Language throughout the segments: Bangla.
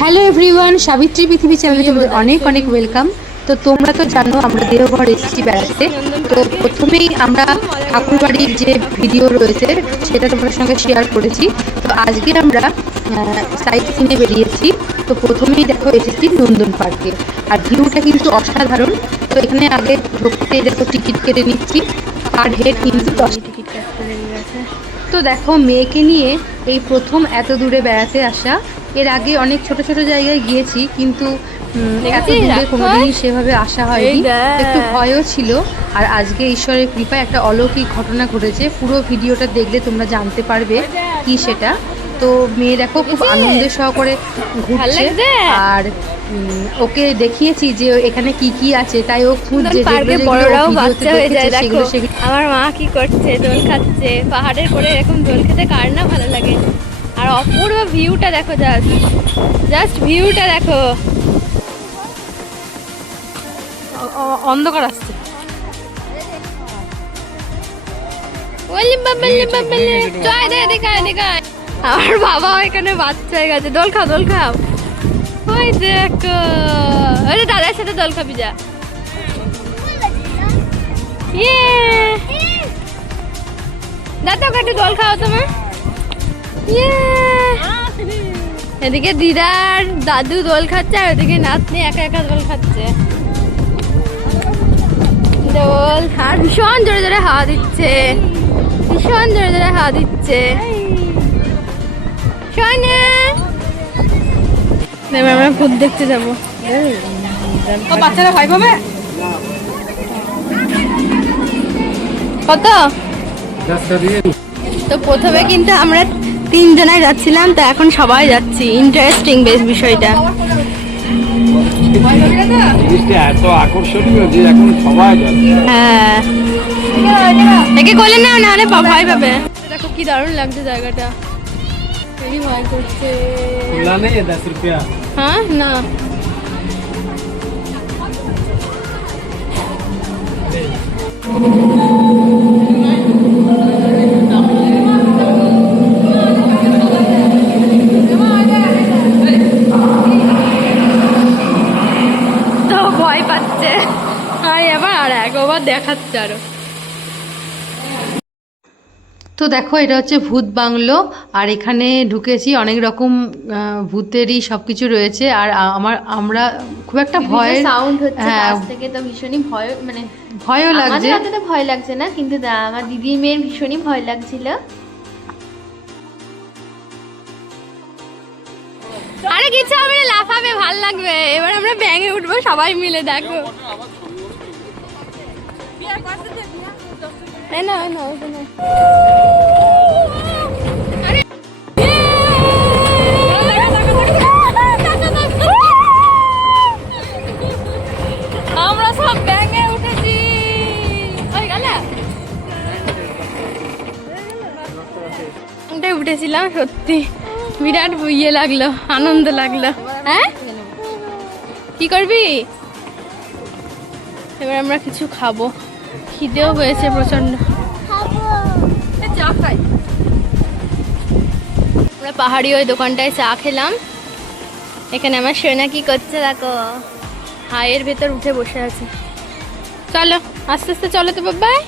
হ্যালো এভরিওয়ান, সাবিত্রী পৃথিবী চ্যানেলে তোমাদের অনেক অনেক ওয়েলকাম। তো তোমরা তো জানো আমরা দেওঘর এসেছি বেড়াতে। তো প্রথমেই আমরা ঠাকুরবাড়ির যে ভিডিও রয়েছে সেটা তোমাদের সঙ্গে শেয়ার করেছি। তো আজকে আমরা সাইট সিনে বেরিয়েছি। তো প্রথমেই দেখো এসেছি নন্দন পার্কে, আর ভিউটা কিন্তু অসাধারণ। তো এখানে আগে ঢুকতে দেখো টিকিট কেটে নিচ্ছি, পার হেড কিন্তু 10 টিকিট কাটতে লেগে গেছে। তো দেখো মেয়েকে নিয়ে এই প্রথম এত দূরে বেড়াতে আসা। এর আগে অনেক ছোট ছোট জায়গায় গিয়েছি, কিন্তু এত দূরে কোনোদিনই সেভাবে আসা হয়নি। একটু ভয়ও ছিল। আর আজকে ঈশ্বরের কৃপায় একটা অলৌকিক ঘটনা ঘটেছে, পুরো ভিডিওটা দেখলে তোমরা জানতে পারবে কি সেটা। তো মেয়ে দেখো খুব আনন্দের সহকারে ঘুরছে, আর ওকে দেখিয়েছি যে এখানে কি কি আছে, তাই ও খুঁজছে সেগুলো। আমার মা কি করছে, দোল খাচ্ছে পাহাড়ের পরে। এরকম দোল খেতে কার না ভালো লাগে। আর অপূর্ব ভিউটা দেখো, জাস্ট ভিউটা দেখো। অন্ধকার আসছে। আমার বাবা এখানে বাচ্চা হয়ে গেছে। দোল খাও, দোল খাও। ওই দেখো, ওই দাদার সাথে দোল খাবি যা। দাদা একটু দোল খাও তোমার। এদিকে দিদার দাদু দোল খাচ্ছে, আর ওদিকে নাতনি একা একা দোল খাচ্ছে। দোল আর ভীষণ জোরে জোরে হাওয়া দিচ্ছে, ভীষণ জোরে জোরে হাওয়া দিচ্ছে। আমরা ভূত দেখতে যাবো। বাচ্চারা ভয় পাবে কত? তো প্রথমে কিন্তু আমরা তিনজনাই যাচ্ছিলাম, তো এখন সবাই যাচ্ছি। ইন্টারেস্টিং বেশ বিষয়টা। এত আকর্ষণীয় যে এখন সবাই যাচ্ছে। হ্যাঁ, একে কোলে নাও, না হলে ভয় পাবে। দেখো কি দারুণ লাগছে জায়গাটা। খুবই ভয় করছে। হ্যাঁ না, ভয় পাচ্ছে। আর একবার দেখাচ্ছে আরো। তো দেখো এটা হচ্ছে ভূত বাংলো, আর এখানে ঢুকেছি। অনেক রকম ভূতেরই সবকিছু রয়েছে। আর আমরা খুব একটা ভয় সাউন্ড হচ্ছে পাশ থেকে, তো ভীষণই ভয়, মানে ভয়ও লাগছে। আমাদের অতটা ভয় লাগছে না, কিন্তু আমার দিদির মেয়ের ভীষণই ভয় লাগছিল। আরে কিছু হবে না, লাফাবে, ভাল লাগবে। এবার আমরা ব্যাঙে উঠবো সবাই মিলে। দেখো আমরা সব ব্যাঙে উঠেছি। উঠেছিলাম, সত্যি বিরাট ইয়ে লাগলো, আনন্দ লাগলো। হ্যাঁ কি করবি এবার? আমরা কিছু খাবো, খিদেও হয়েছে প্রচন্ড। চা খাই। আমরা পাহাড়ি ওই দোকানটায় চা খেলাম। এখানে আমার সোনা কি করছে দেখো, হাইয়ের ভেতর উঠে বসে আছে। চলো আস্তে আস্তে চলো তো বাবাই।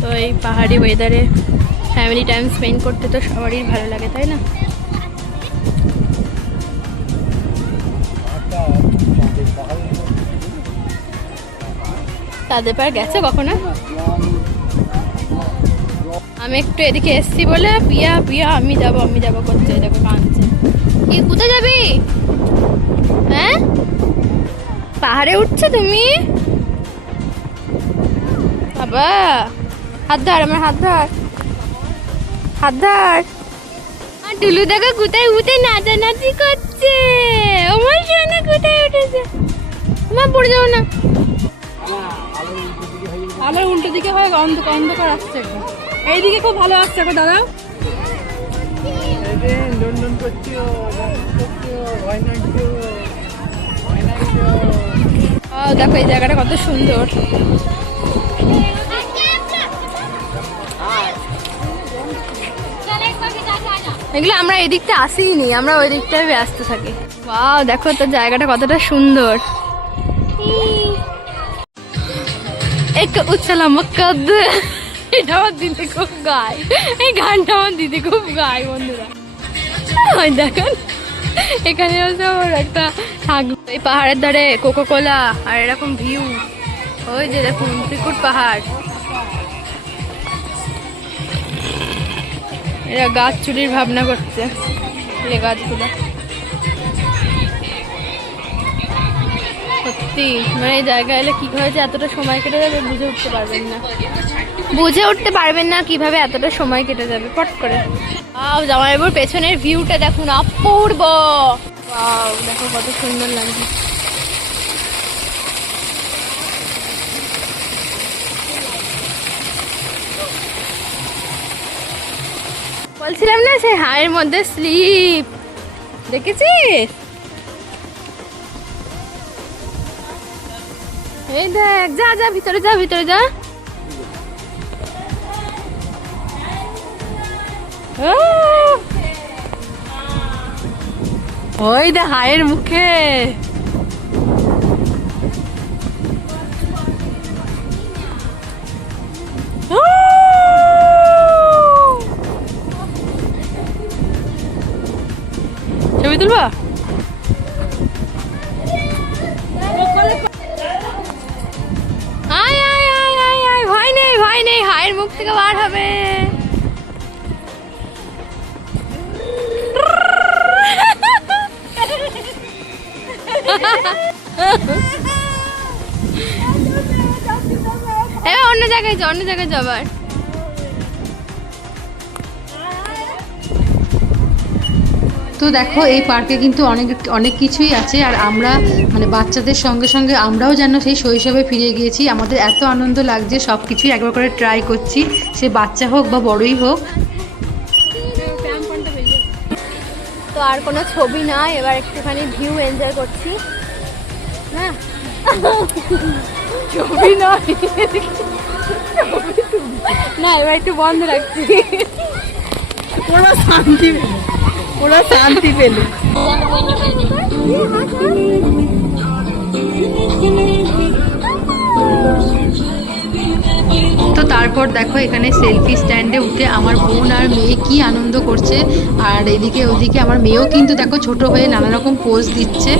তো এই পাহাড়ি ওয়েদারে ফ্যামিলি টাইম স্পেন্ড করতে তো সবারই ভালো লাগে, তাই না? তাদের পার গেছে কখনো? আমি একটু এদিকে এসছি বলে পিয়া পিয়া আমি যাবো করছে। দেখো কাঁদছে। কি কোথায় যাবি? হ্যাঁ পাহাড়ে উঠছো তুমি? বাবা হাত ধর, আমার হাত ধর, হাত ধর। আর টুলু দেখো কোথায় উঠে নাচানাচি করছে। আমার সোনা কোথায় উঠেছে? আমার পড়ে যাবো না। আলোর উল্টো দিকে হয়, অন্ধকার আসছে। এইদিকে খুব ভালো আসছে গো দাদা। দেখো এই জায়গাটা কত সুন্দর। चल एक बार भी जाके आ जा। এগুলো আমরা এদিকটা আসিনি, আমরা ওই দিকটায় ব্যস্ত থাকি। ওয়াও, দেখো তো জায়গাটা কতটা সুন্দর। এক উচ্ছলা মক্কাদ, এটা আমার দিদি খুব গায়, এই গানটা আমার দিদি খুব গায় বন্ধুরা। ওই দেখেন এখানে হচ্ছে আমার একটা থাকবে, এই পাহাড়ের ধারে কোকোকোলা আর এরকম ভিউ। ওই যে দেখুন ত্রিকুট পাহাড়, এরা গাছ চুরির ভাবনা করছে, এই গাছগুলো সত্যি মানে এই জায়গায় এলে কি হয়েছে এতটা সময় কেটে যাবে বুঝে উঠতে পারবেন না, বুঝে উঠতে পারবেন না কিভাবে এতটা সময় কেটে যাবে পট করে। ওয়াও, জামাইবাবুর পেছনের ভিউটা দেখুন, অপূর্ব। ওয়াও, দেখো কত সুন্দর লাগছে। বলছিলাম না সেই হাড়ের মধ্যে স্লিপ দেখেছিস? এই দেখ, যা যা ভিতরে যা, ভিতরে যা। ওই দে হায়ের মুখে। ছবি তুলবা? আয় আয় আয় আয় আয়, ভয় নেই ভয় নেই, হায়ের মুখ থেকে বার হবে। অন্য জায়গায় যা, অন্য জায়গায় যাবার। তো দেখো এই পার্কে কিন্তু অনেক অনেক কিছুই আছে, আর আমরা মানে বাচ্চাদের সঙ্গে সঙ্গে আমরাও যেন সেই শৈশবে ফিরে গিয়েছি। আমাদের এত আনন্দ লাগছে, সব কিছুই একবার করে ট্রাই করছি, সে বাচ্চা হোক বা বড়ই হোক। তো আর কোনো ছবি না, এবার একটুখানি ভিউ এনজয় করছি। না ছবি নয়, না এবার একটু বন্ধ রাখছি। ওরা শান্তি পেল। তো তারপর দেখো এখানে সেলফি স্ট্যান্ডে উঠে আমার বোন আর মেয়ে কি আনন্দ করছে, আর এদিকে ওদিকে আমার মেয়েও কিন্তু দেখো ছোট হয়ে নানা রকম পোজ দিচ্ছে।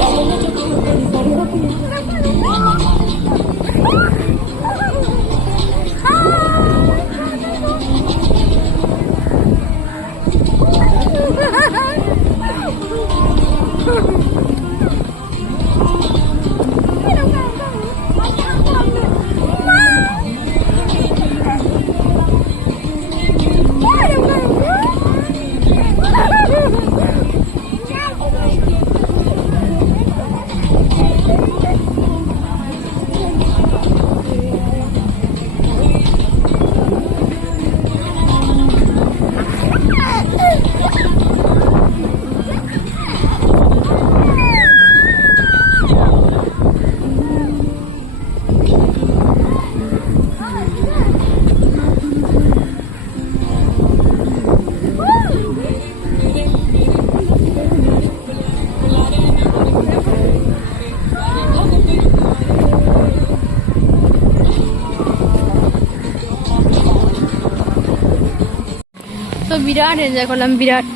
তো বিরাট এনজয় করলাম, বিরাট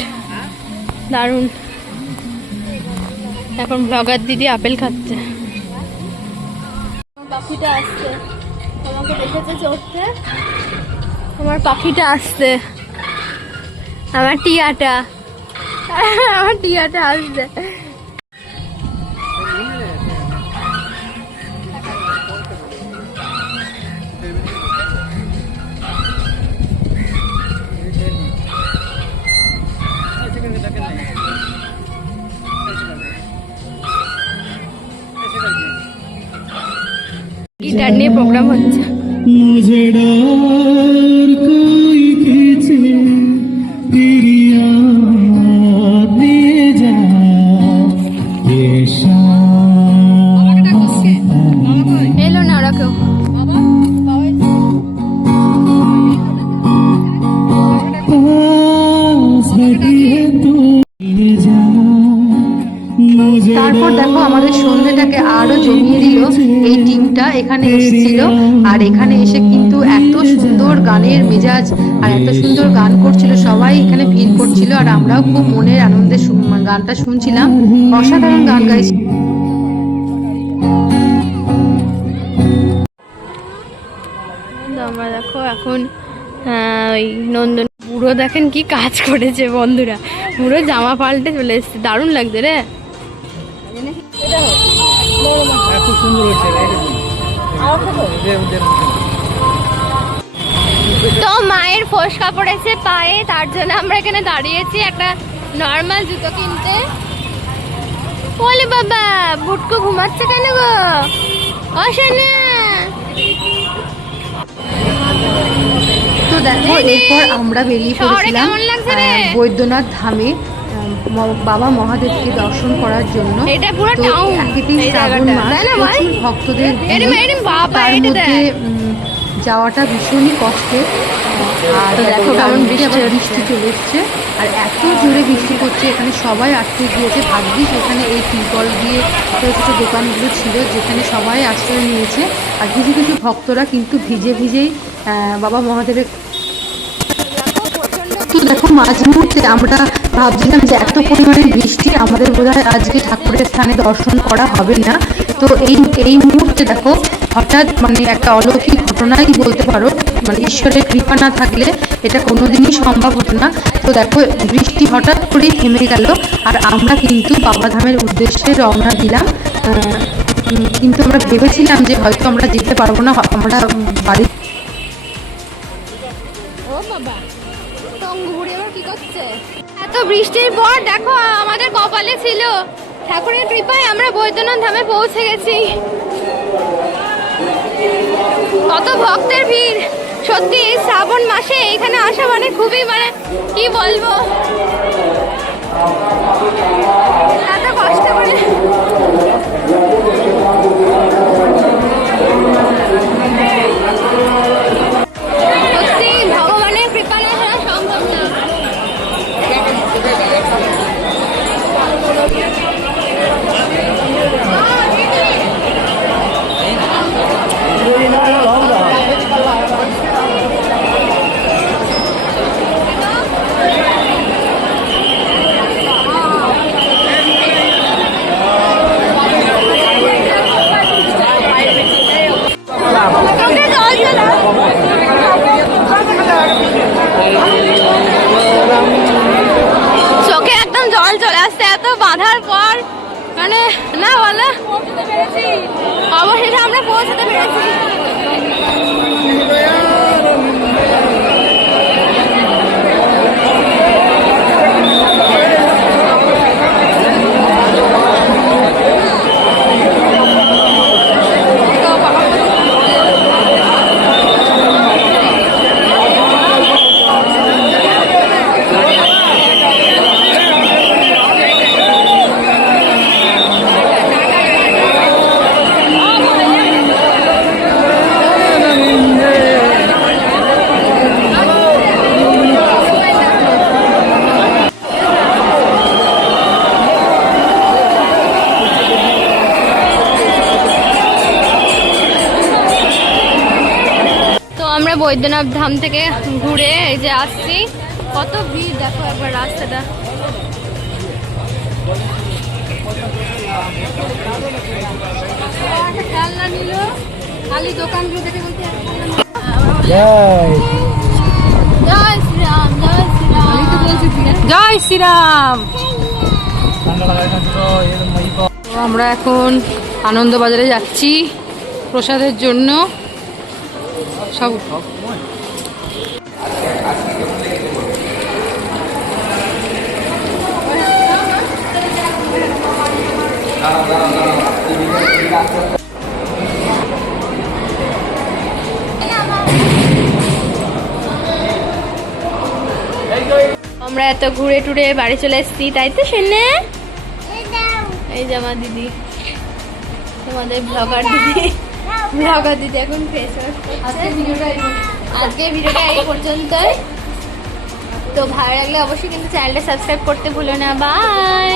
দারুণ। এখন ব্লগার দিদি আপেল খাচ্ছে। পাখিটা আসছে, তোমাকে দেখেছে চড়তে, আমার পাখিটা আসছে, আমার টিয়াটা, আমার টিয়াটা আসছে। গিটার নিয়ে প্রোগ্রাম হচ্ছে। मुझे डर कोई खींचे तेरी याद दिए जा ये এলো না ওরা কেউ। पास बैठी है तू ये जा मुझे তারপর দেখো আমাদের সন্ধ্যেটাকে আরো জমিয়ে দিল এই টিমটা এখানে এসেছিল। আর এখানে এসে কিন্তু এত সুন্দর গানের মেজাজ আর এত সুন্দর গান করছিল, সবাই এখানে ভিড় করছিল আর আমরাও খুব মনের আনন্দে গানটা শুনছিলাম। অসাধারণ গান গাইছিল। আমরা দেখো এখন ওই নন্দন বুড়ো দেখেন কি কাজ করেছে বন্ধুরা, পুরো জামা পাল্টে চলে এসছে, দারুণ লাগছে রে। তো মায়ের ফোসকা পড়েছে পায়ে, তার জন্য আমরা এখানে দাঁড়িয়েছি একটা নর্মাল জুতো কিনতে। বলে বাবা ভুটকো ঘুমাচ্ছে কেন গো? অশানা তো দেখো এরপর আমরা বেরিয়ে শহরে পড়েছিলাম কেমন লাগছে রে? বৈদ্যনাথ ধামে বাবা মহাদেবকে দর্শন করার জন্য। এটা পুরো তো টাউন একেতেই এই শ্রাবণ জায়গাটা, মাস, তাই না ভাই? প্রচুর ভক্তদের ভিড়। এরম এরম বাবা তার এটা মধ্যে দেখ। যাওয়াটা ভীষণই কষ্টের। আর তো দেখো তার কেমন মধ্যে আবার বৃষ্টি বৃষ্টি চলে এসছে আর এত জোরে বৃষ্টি পড়ছে, এখানে সবাই আটকে গিয়েছে। ভাগ্যিস এখানে এই টিউবওয়েল দিয়ে ছোটো ছোটো দোকানগুলো ছিল যেখানে সবাই আশ্রয় নিয়েছে। আর কিছু কিছু ভক্তরা কিন্তু ভিজে ভিজেই বাবা মহাদেবের। তো দেখো মাঝ মুহূর্তে আমরা ভাবছিলাম যে এত পরিমাণে বৃষ্টি আমাদের বোধহয় আজকে ঠাকুরের স্থানে দর্শন করা হবে না। তো এই মুহূর্তে দেখো হঠাৎ মানে একটা অলৌকিক ঘটনাই বলতে পারো, মানে ঈশ্বরের কৃপা না থাকলে এটা কোনোদিনই সম্ভব হতো না। তো দেখো বৃষ্টি হঠাৎ করেই থেমে গেল আর আমরা কিন্তু বাবাধামের উদ্দেশ্যে রওনা দিলাম। কিন্তু আমরা ভেবেছিলাম যে হয়তো আমরা যেতে পারবো না, আমরা বাড়ি। ও বাবা টঙ্গু বুড়ি আবার কি করছে? এত বৃষ্টির পর দেখো আমাদের কপালে ছিল ঠাকুরের কৃপায় আমরা বৈদ্যনাথ ধামে পৌঁছে গেছি। কত ভক্তের ভিড়, সত্যি এই শ্রাবণ মাসে এখানে আসা মানে খুবই মানে কি বলবো, এত কষ্ট করে সত্যি ভগবানের কৃপা না ছাড়া সম্ভব না। চোখে জল চলে চোখে একদম জল চলে আসছে এত বাঁধার পর, মানে না বলে অবশেষে আমরা পৌঁছাতে পেরেছি। আমরা বৈদ্যনাথ ধাম থেকে ঘুরে এই যে আসছি, কত ভিড় দেখো একবার রাস্তাটা। খেলনা নিল খালি দোকানগুলো দেখে বলতে জয় শ্রীরাম জয় শ্রীরাম জয় শ্রীরাম। তো আমরা এখন আনন্দবাজারে যাচ্ছি প্রসাদের জন্য। সব আমরা এত ঘুরে টুরে বাড়ি চলে এসেছি, তাই তো শুনে এই যে আমার দিদি, তোমাদের ব্লগার দিদি এখন ফেস ওয়াশ করছে। আজকে ভিডিওটা এই পর্যন্তই। তো ভালো লাগলে অবশ্যই কিন্তু চ্যানেলটা সাবস্ক্রাইব করতে ভুলো না। বাই।